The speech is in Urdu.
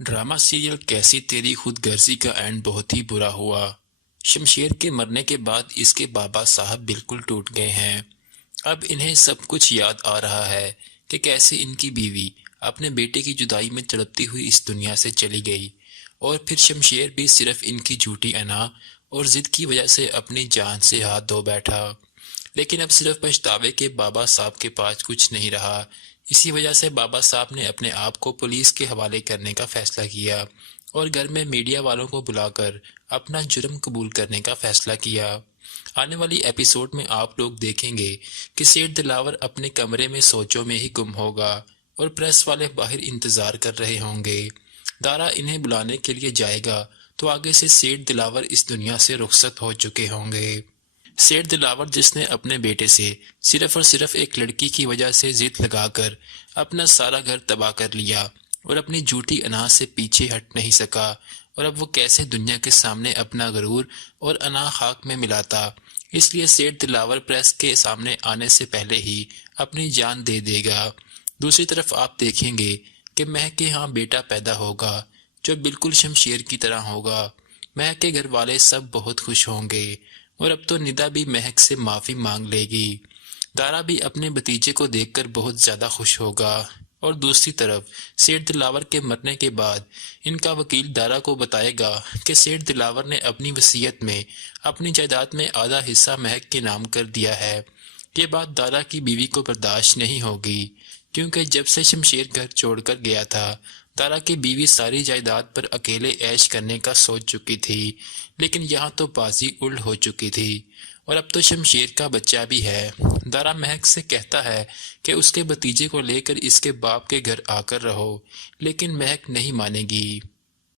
ڈرامہ سیریل کیسی تیری خود غرضی کا اینڈ بہت ہی برا ہوا۔ شمشیر کے مرنے کے بعد اس کے بابا صاحب بالکل ٹوٹ گئے ہیں۔ اب انہیں سب کچھ یاد آ رہا ہے کہ کیسے ان کی بیوی اپنے بیٹے کی جدائی میں تڑپتی ہوئی اس دنیا سے چلی گئی، اور پھر شمشیر بھی صرف ان کی جھوٹی انا اور ضد کی وجہ سے اپنی جان سے ہاتھ دھو بیٹھا۔ لیکن اب صرف پچھتاوے کے بابا صاحب کے پاس کچھ نہیں رہا۔ اسی وجہ سے بابا صاحب نے اپنے آپ کو پولیس کے حوالے کرنے کا فیصلہ کیا اور گھر میں میڈیا والوں کو بلا کر اپنا جرم قبول کرنے کا فیصلہ کیا۔ آنے والی ایپیسوڈ میں آپ لوگ دیکھیں گے کہ سیٹھ دلاور اپنے کمرے میں سوچوں میں ہی گم ہوگا اور پریس والے باہر انتظار کر رہے ہوں گے۔ دارا انہیں بلانے کے لیے جائے گا تو آگے سے سیٹھ دلاور اس دنیا سے رخصت ہو چکے ہوں گے۔ سیٹھ دلاور جس نے اپنے بیٹے سے صرف اور صرف ایک لڑکی کی وجہ سے ضد لگا کر اپنا سارا گھر تباہ کر لیا اور اپنی جھوٹی انا سے پیچھے ہٹ نہیں سکا، اور اب وہ کیسے دنیا کے سامنے اپنا غرور اور انا خاک میں ملاتا، اس لیے سیٹھ دلاور پریس کے سامنے آنے سے پہلے ہی اپنی جان دے دے گا۔ دوسری طرف آپ دیکھیں گے کہ مہک کے ہاں بیٹا پیدا ہوگا جو بالکل شمشیر کی طرح ہوگا۔ مہک کے گھر والے سب بہت خوش ہوں گے، اور اب تو ندا بھی مہک سے معافی مانگ لے گی۔ دارا بھی اپنے بھتیجے کو دیکھ کر بہت زیادہ خوش ہوگا، اور دوسری طرف سیٹھ دلاور کے مرنے کے بعد ان کا وکیل دارا کو بتائے گا کہ سیٹھ دلاور نے اپنی وصیت میں اپنی جائیداد میں آدھا حصہ مہک کے نام کر دیا ہے۔ یہ بات دارا کی بیوی کو برداشت نہیں ہوگی، کیونکہ جب سے شمشیر گھر چھوڑ کر گیا تھا دارا کی بیوی ساری جائیداد پر اکیلے عیش کرنے کا سوچ چکی تھی، لیکن یہاں تو بازی الٹ ہو چکی تھی، اور اب تو شمشیر کا بچہ بھی ہے۔ دارا مہک سے کہتا ہے کہ اس کے بھتیجے کو لے کر اس کے باپ کے گھر آ کر رہو، لیکن مہک نہیں مانے گی۔